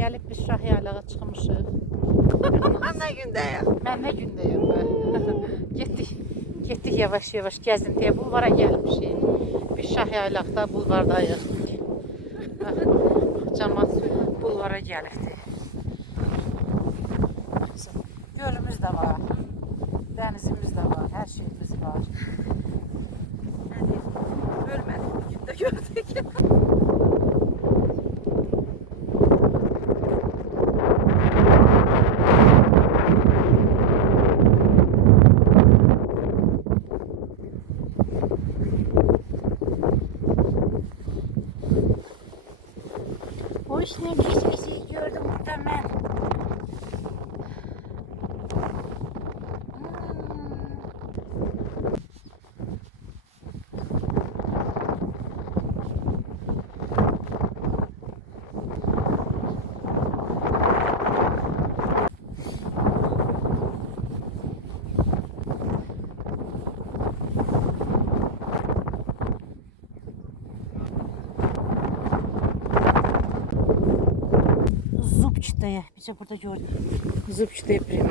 Gəlib biz şah yaylağa çıxmışıq. Nə gündəyəm? Mən nə gündəyəm ben? Getdik yavaş-yavaş gəzintiyə. Bulvara gəlmişik. Biz şah yaylaqda bulvardayıq. Cəmaət bulvara gəlibdi. Gölümüz də var. Dənizimiz də var. Hər şeyimiz var. Ölmədik, bugün də gördük. O işle geçmesi gördüm burada ben. Zubçta'ya. Bize burada gördüm. Zubçta'ya prima.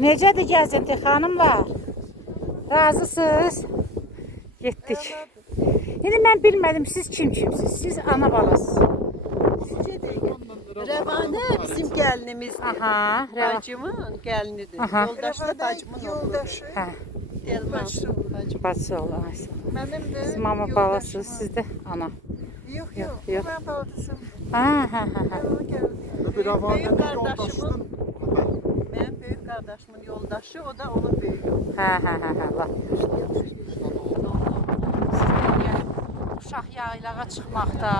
Necədir gəzinti xanımlar? Razısınız? Getdik. İndi mən bilmədim siz kimsiniz? Siz ana balası. Rəvanə bizim gəlinimiz. Aha, Bacımın gəlinidir. Aha. Yoldaşı da bacımın yoldaşı. hə, Elmas. bacı olaq. Mənim də Siz mama balasınız, siz də ana. Yox, yox. yox. Mən baldızım. Ha, ha, ha, ha. O gəldi. Bir Rəvanənin Böyük qardaşımın, yoldaşının mənim böyük qardaşımın yoldaşı, o da onun böyüyü. Ha, ha, ha, ha. Lap Sizdən yəni uşaq yaylağa çıxmaqda.